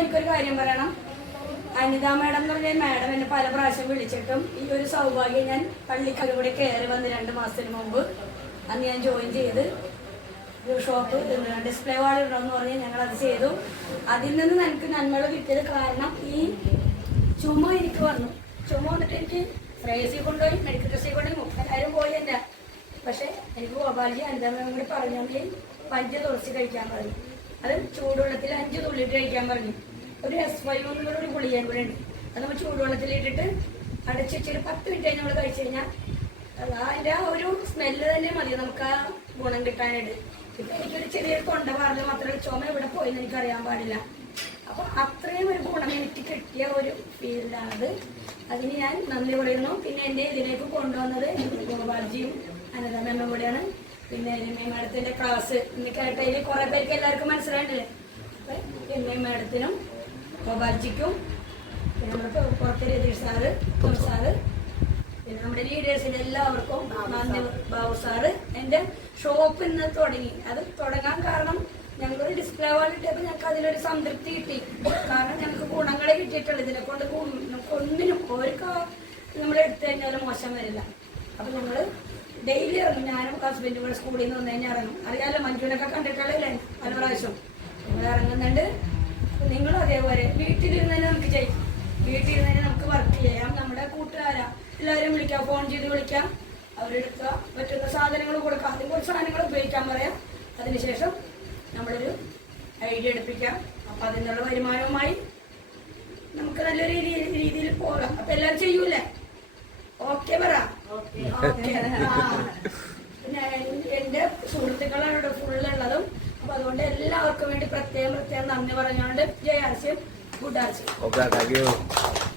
എനിക്കൊരു കാര്യം പറയണം. അനിത മാഡം എന്ന് പറഞ്ഞാൽ മാഡം എന്നെ പല പ്രാവശ്യം വിളിച്ചിട്ടും ഈ ഒരു സൗഭാഗ്യം ഞാൻ പള്ളിക്കരു കൂടെ കയറി വന്ന് 2 മാസത്തിന് മുമ്പ് അന്ന് ഞാൻ ജോയിൻ ചെയ്ത് ഒരു ഷോപ്പ് ഡിസ്പ്ലേ വാൾ ഇടണമെന്ന് പറഞ്ഞ് ഞങ്ങളത് ചെയ്തു. അതിൽ നിന്ന് എനിക്ക് നന്മകൾ കിട്ടിയത് കാരണം ഈ ചുമ എനിക്ക് വന്നു. ചുമ വന്നിട്ട് എനിക്ക് ഫ്രേസിൽ കൊണ്ടുപോയി മെഡിക്കൽ ടെസ്റ്റിൽ കൊണ്ടുപോയി 30,000 പോയി എൻ്റെ. പക്ഷെ എനിക്ക് ഗോപാൽജി അനിത മാഡം കൂടി പറഞ്ഞെങ്കിൽ 5 തുളസി കഴിക്കാൻ പറഞ്ഞു. അത് ചൂടുവെള്ളത്തിൽ 5 തുള്ളിയിട്ട് കഴിക്കാൻ പറഞ്ഞു. ഒരു S5 ഒരു ഗുളികയും കൂടെ ഉണ്ട്. അത് നമ്മൾ ചൂടുവെള്ളത്തിലിട്ടിട്ട് അടച്ച് വെച്ചിട്ട് 10 മിനിറ്റ് കഴിഞ്ഞ് നമ്മൾ കഴിച്ചു കഴിഞ്ഞാൽ അതിൻ്റെ ആ ഒരു സ്മെല്ല് തന്നെ മതി നമുക്ക് ആ ഗുണം കിട്ടാനായിട്ട്. ഇപ്പം എനിക്കൊരു ചെറിയൊരു തൊണ്ട പറഞ്ഞ് മാത്രമേ ചുമ എവിടെ പോയെന്ന് എനിക്കറിയാൻ പാടില്ല. അപ്പം അത്രയും ഒരു ഗുണം എനിക്ക് കിട്ടിയ ഒരു ഫീൽഡാണത്. അതിന് ഞാൻ നന്ദി പറയുന്നു. പിന്നെ എന്നെ ഇതിലേക്ക് കൊണ്ടുവന്നത് ഗോപാൽജിയും അനിത മാമും കൂടെയാണ്. പിന്നെ രമ്യ മാഡത്തിൻ്റെ ക്ലാസ് ഇന്ന് കേട്ടതിൽ കുറേ പേർക്ക് എല്ലാവർക്കും മനസ്സിലായിട്ടില്ലേ. അപ്പം രമ്യ മാഡത്തിനും ഗോപാൽജിക്കും പിന്നെ നമ്മുടെ പുറത്തെ രതീഷ് സാറ് സാറ് പിന്നെ നമ്മുടെ ലീഡേഴ്സിന് എല്ലാവർക്കും നന്ദി. ബാബു സാറ് എൻ്റെ ഷോപ്പ് ഇന്ന് തുടങ്ങി. അത് തുടങ്ങാൻ കാരണം ഞങ്ങളൊരു ഡിസ്പ്ലേ വാളിട്ടപ്പോൾ ഞങ്ങൾക്ക് അതിലൊരു സംതൃപ്തി കിട്ടി. കാരണം ഞങ്ങൾക്ക് ഗുണങ്ങളെ കിട്ടിയിട്ടുള്ളൂ. ഇതിനെ കൊണ്ട് ഒന്നിനും ഒരു നമ്മൾ എടുത്തു കഴിഞ്ഞാലും മോശം വരില്ല. അപ്പം ഞങ്ങൾ ഡെയിലി ഇറങ്ങും. ഞാനും ഹസ്ബൻഡും കൂടെ സ്കൂളിൽ നിന്ന് വന്നു കഴിഞ്ഞാൽ ഇറങ്ങും. അറിയാമല്ലോ, മഞ്ജുവിനൊക്കെ കണ്ടിട്ടുള്ളതല്ലേ പല പ്രാവശ്യം ഞങ്ങൾ ഇറങ്ങുന്നുണ്ട്. നിങ്ങളും അതേപോലെ വീട്ടിലിരുന്ന് തന്നെ നമുക്ക് ചെയ്യും. വീട്ടിലിരുന്ന് തന്നെ നമുക്ക് വർക്ക് ചെയ്യാം. നമ്മുടെ കൂട്ടുകാരാ എല്ലാവരും വിളിക്കാം, ഫോൺ ചെയ്ത് വിളിക്കാം, അവരെടുക്കുക, പറ്റുന്ന സാധനങ്ങൾ കൊടുക്കാം. ആദ്യം കുറച്ച് സാധനങ്ങൾ ഉപയോഗിക്കാൻ പറയാം. അതിനുശേഷം നമ്മളൊരു ഐഡിയ എടുപ്പിക്കാം. അപ്പം അതിനുള്ള വരുമാനവുമായി നമുക്ക് നല്ലൊരു രീതിയിൽ പോകാം. അപ്പം എല്ലാവരും ചെയ്യൂലേ? ഓക്കെ പറ. പിന്നെ എൻ്റെ സുഹൃത്തുക്കളാണ് ഇവിടെ ഫുള്ളുള്ളതും. അപ്പം അതുകൊണ്ട് എല്ലാവർക്കും വേണ്ടി പ്രത്യേകം നന്ദി പറഞ്ഞുകൊണ്ട് ജയ ആർസിയും ഗുഡ് ആർസിയും.